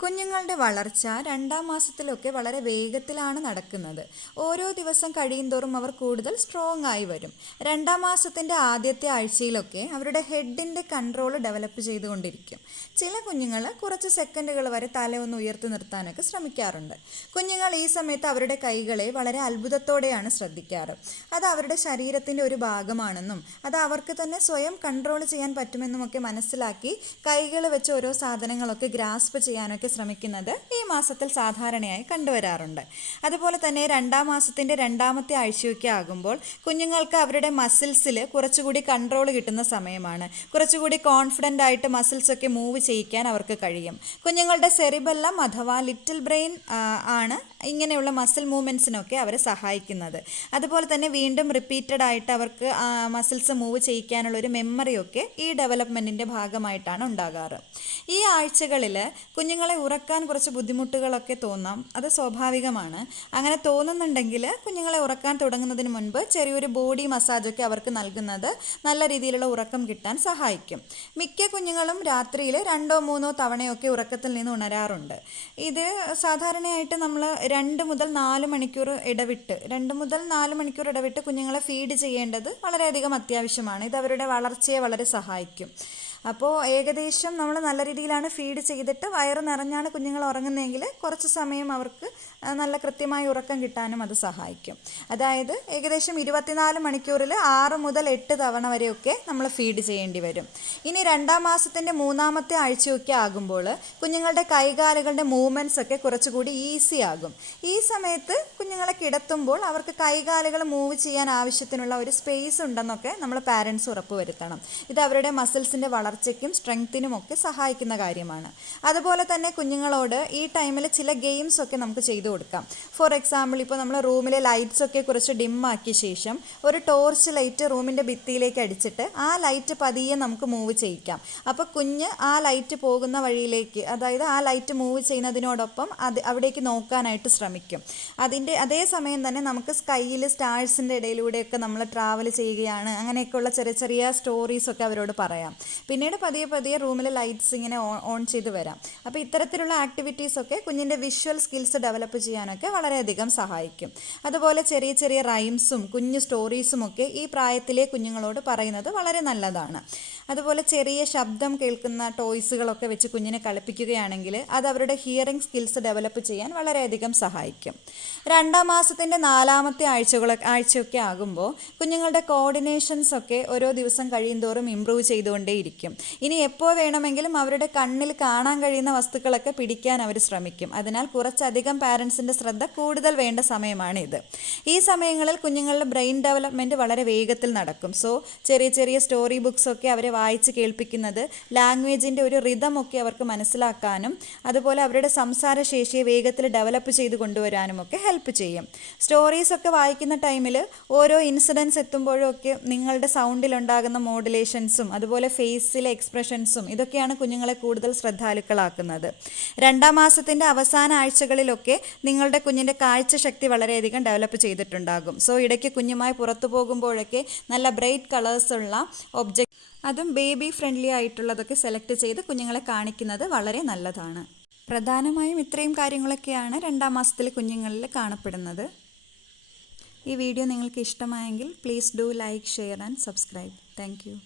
കുഞ്ഞുങ്ങളുടെ വളർച്ച രണ്ടാം മാസത്തിലൊക്കെ വളരെ വേഗത്തിലാണ് നടക്കുന്നത്. ഓരോ ദിവസം കഴിയുന്തോറും അവർ കൂടുതൽ സ്ട്രോങ് ആയി വരും. രണ്ടാം മാസത്തിൻ്റെ ആദ്യത്തെ ആഴ്ചയിലൊക്കെ അവരുടെ ഹെഡിൻ്റെ കൺട്രോൾ ഡെവലപ്പ് ചെയ്തുകൊണ്ടിരിക്കും. ചില കുഞ്ഞുങ്ങൾ കുറച്ച് സെക്കൻഡുകൾ വരെ തല ഒന്ന് ഉയർത്തി നിർത്താനൊക്കെ ശ്രമിക്കാറുണ്ട്. കുഞ്ഞുങ്ങൾ ഈ സമയത്ത് അവരുടെ കൈകളെ വളരെ അത്ഭുതത്തോടെയാണ് ശ്രദ്ധിക്കാറ്. അത് അവരുടെ ശരീരത്തിൻ്റെ ഒരു ഭാഗമാണെന്നും അത് അവർക്ക് തന്നെ സ്വയം കൺട്രോൾ ചെയ്യാൻ പറ്റുമെന്നുമൊക്കെ മനസ്സിലാക്കി കൈകൾ വെച്ച് ഓരോ സാധനങ്ങളൊക്കെ ഗ്രാസ്പ് ചെയ്യാനൊക്കെ ശ്രമിക്കുന്നത് ഈ മാസത്തിൽ സാധാരണയായി കണ്ടുവരാറുണ്ട്. അതുപോലെ തന്നെ രണ്ടാം മാസത്തിൻ്റെ രണ്ടാമത്തെ ആഴ്ചയൊക്കെ ആകുമ്പോൾ കുഞ്ഞുങ്ങൾക്ക് അവരുടെ മസിൽസിൽ കുറച്ചുകൂടി കൺട്രോൾ കിട്ടുന്ന സമയമാണ്. കുറച്ചുകൂടി കോൺഫിഡൻ്റ് ആയിട്ട് മസിൽസൊക്കെ മൂവ് ചെയ്യിക്കാൻ അവർക്ക് കഴിയും. കുഞ്ഞുങ്ങളുടെ സെറിബെല്ലം അഥവാ ലിറ്റിൽ ബ്രെയിൻ ആണ് ഇങ്ങനെയുള്ള മസിൽ മൂവ്മെൻറ്റ്സിനൊക്കെ അവരെ സഹായിക്കുന്നത്. അതുപോലെ തന്നെ വീണ്ടും റിപ്പീറ്റഡ് ആയിട്ട് അവർക്ക് മസിൽസ് മൂവ് ചെയ്യിക്കാനുള്ളൊരു മെമ്മറിയൊക്കെ ഈ ഡെവലപ്മെൻറ്റിൻ്റെ ഭാഗമായിട്ടാണ് ഉണ്ടാകാറ്. ഈ ആഴ്ചകളിൽ കുഞ്ഞുങ്ങളെ ഉറക്കാൻ കുറച്ച് ബുദ്ധിമുട്ടുകളൊക്കെ തോന്നാം. അത് സ്വാഭാവികമാണ്. അങ്ങനെ തോന്നുന്നുണ്ടെങ്കിൽ കുഞ്ഞുങ്ങളെ ഉറക്കാൻ തുടങ്ങുന്നതിന് മുൻപ് ചെറിയൊരു ബോഡി മസാജൊക്കെ അവർക്ക് നൽകുന്നത് നല്ല രീതിയിലുള്ള ഉറക്കം കിട്ടാൻ സഹായിക്കും. മിക്ക കുഞ്ഞുങ്ങളും രാത്രിയിൽ 2-3 തവണയൊക്കെ ഉറക്കത്തിൽ നിന്ന് ഉണരാറുണ്ട്. ഇത് സാധാരണയായിട്ട് നമ്മൾ 2 മുതൽ 4 മണിക്കൂർ ഇടവിട്ട് കുഞ്ഞുങ്ങളെ ഫീഡ് ചെയ്യേണ്ടത് വളരെയധികം അത്യാവശ്യമാണ്. ഇത് അവരുടെ വളർച്ചയെ വളരെ സഹായിക്കും. അപ്പോൾ ഏകദേശം നമ്മൾ നല്ല രീതിയിലാണ് ഫീഡ് ചെയ്തിട്ട് വയറ് നിറഞ്ഞാണ് കുഞ്ഞുങ്ങൾ ഉറങ്ങുന്നതെങ്കിൽ കുറച്ച് സമയം അവർക്ക് നല്ല കൃത്യമായ ഉറക്കം കിട്ടാനും അത് സഹായിക്കും. അതായത് ഏകദേശം 24 മണിക്കൂറിൽ 6 മുതൽ 8 തവണ വരെയൊക്കെ നമ്മൾ ഫീഡ് ചെയ്യേണ്ടി വരും. ഇനി രണ്ടാം മാസത്തിൻ്റെ 3-ാമത്തെ ആഴ്ചയൊക്കെ ആകുമ്പോൾ കുഞ്ഞുങ്ങളുടെ കൈകാലുകളുടെ മൂവ്മെൻറ്റ്സ് ഒക്കെ കുറച്ചുകൂടി ഈസി ആകും. ഈ സമയത്ത് കുഞ്ഞുങ്ങളെ കിടത്തുമ്പോൾ അവർക്ക് കൈകാലുകൾ മൂവ് ചെയ്യാൻ ആവശ്യത്തിനുള്ള ഒരു സ്പേസ് ഉണ്ടെന്നൊക്കെ നമ്മൾ പാരൻസ് ഉറപ്പുവരുത്തണം. ഇത് അവരുടെ മസിൽസിൻ്റെ വളർച്ചയ്ക്കും സ്ട്രെങ്ത്തിനും ഒക്കെ സഹായിക്കുന്ന കാര്യമാണ്. അതുപോലെ തന്നെ കുഞ്ഞുങ്ങളോട് ഈ ടൈമിൽ ചില ഗെയിംസ് ഒക്കെ നമുക്ക് ചെയ്തു കൊടുക്കാം. ഫോർ എക്സാമ്പിൾ, ഇപ്പോൾ നമ്മൾ റൂമിലെ ലൈറ്റ്സ് ഒക്കെ കുറച്ച് ഡിമ്മാക്കിയ ശേഷം ഒരു ടോർച്ച് ലൈറ്റ് റൂമിൻ്റെ ഭിത്തിയിലേക്ക് അടിച്ചിട്ട് ആ ലൈറ്റ് പതിയെ നമുക്ക് മൂവ് ചെയ്യിക്കാം. അപ്പോൾ കുഞ്ഞ് ആ ലൈറ്റ് പോകുന്ന വഴിയിലേക്ക്, അതായത് ആ ലൈറ്റ് മൂവ് ചെയ്യുന്നതിനോടൊപ്പം അവിടേക്ക് നോക്കാനായിട്ട് ശ്രമിക്കും. അതേ സമയം തന്നെ നമുക്ക് സ്കൈയിൽ സ്റ്റാഴ്സിൻ്റെ ഇടയിലൂടെയൊക്കെ നമ്മൾ ട്രാവൽ ചെയ്യുകയാണ്, അങ്ങനെയൊക്കെയുള്ള ചെറിയ ചെറിയ സ്റ്റോറീസൊക്കെ അവരോട് പറയാം. പിന്നീട് പതിയെ റൂമിലെ ലൈറ്റ്സ് ഇങ്ങനെ ഓൺ ചെയ്ത് വരാം. അപ്പോൾ ഇത്തരത്തിലുള്ള ആക്ടിവിറ്റീസൊക്കെ കുഞ്ഞിൻ്റെ വിഷ്വൽ സ്കിൽസ് ഡെവലപ്പ് ചെയ്യാനൊക്കെ വളരെയധികം സഹായിക്കും. അതുപോലെ ചെറിയ ചെറിയ റൈംസും കുഞ്ഞു സ്റ്റോറീസും ഒക്കെ ഈ പ്രായത്തിലെ കുഞ്ഞുങ്ങളോട് പറയുന്നത് വളരെ നല്ലതാണ്. അതുപോലെ ചെറിയ ശബ്ദം കേൾക്കുന്ന ടോയ്സുകളൊക്കെ വെച്ച് കുഞ്ഞിനെ കളിപ്പിക്കുകയാണെങ്കിൽ അത് അവരുടെ ഹിയറിംഗ് സ്കിൽസ് ഡെവലപ്പ് ചെയ്യാൻ വളരെയധികം സഹായിക്കും. രണ്ടാം മാസത്തിൻ്റെ 4-ാമത്തെ ആഴ്ചയൊക്കെ ആകുമ്പോൾ കുഞ്ഞുങ്ങളുടെ കോർഡിനേഷൻസ് ഒക്കെ ഓരോ ദിവസം കഴിയുന്തോറും ഇമ്പ്രൂവ് ചെയ്തുകൊണ്ടേയിരിക്കും. ഇനി എപ്പോൾ വേണമെങ്കിലും അവരുടെ കണ്ണിൽ കാണാൻ കഴിയുന്ന വസ്തുക്കളൊക്കെ പിടിക്കാൻ അവർ ശ്രമിക്കും. അതിനാൽ കുറച്ചധികം പാരൻസിൻ്റെ ശ്രദ്ധ കൂടുതൽ വേണ്ട സമയമാണിത്. ഈ സമയങ്ങളിൽ കുഞ്ഞുങ്ങളുടെ ബ്രെയിൻ ഡെവലപ്മെൻറ്റ് വളരെ വേഗത്തിൽ നടക്കും. സോ ചെറിയ ചെറിയ സ്റ്റോറി ബുക്സൊക്കെ അവരെ വായിച്ച് കേൾപ്പിക്കുന്നത് ലാംഗ്വേജിൻ്റെ ഒരു റിതമൊക്കെ അവർക്ക് മനസ്സിലാക്കാനും അതുപോലെ അവരുടെ സംസാരശേഷിയെ വേഗത്തിൽ ഡെവലപ്പ് ചെയ്ത് കൊണ്ടുവരാനും ഒക്കെ ഹെൽപ്പ് ചെയ്യും. സ്റ്റോറീസൊക്കെ വായിക്കുന്ന ടൈമിൽ ഓരോ ഇൻസിഡൻസ് എത്തുമ്പോഴും ഒക്കെ നിങ്ങളുടെ സൗണ്ടിലുണ്ടാകുന്ന മോഡുലേഷൻസും അതുപോലെ ഫേസിലെ എക്സ്പ്രഷൻസും ഇതൊക്കെയാണ് കുഞ്ഞുങ്ങളെ കൂടുതൽ ശ്രദ്ധാലുക്കളാക്കുന്നത്. രണ്ടാം മാസത്തിൻ്റെ അവസാന ആഴ്ചകളിലൊക്കെ നിങ്ങളുടെ കുഞ്ഞിൻ്റെ കാഴ്ചശക്തി വളരെയധികം ഡെവലപ്പ് ചെയ്തിട്ടുണ്ടാകും. സോ ഇടയ്ക്ക് കുഞ്ഞുമായി പുറത്തു പോകുമ്പോഴൊക്കെ നല്ല ബ്രൈറ്റ് കളേഴ്സുള്ള ഒബ്ജക്റ്റ്, അതും ബേബി ഫ്രണ്ട്ലി ആയിട്ടുള്ളതൊക്കെ സെലക്ട് ചെയ്ത് കുഞ്ഞുങ്ങളെ കാണിക്കുന്നത് വളരെ നല്ലതാണ്. പ്രധാനമായും ഇത്രയും കാര്യങ്ങളൊക്കെയാണ് രണ്ടാം മാസത്തിൽ കുഞ്ഞുങ്ങളിൽ കാണപ്പെടുന്നത്. ഈ വീഡിയോ നിങ്ങൾക്ക് ഇഷ്ടമായെങ്കിൽ please do like, share and subscribe. Thank you.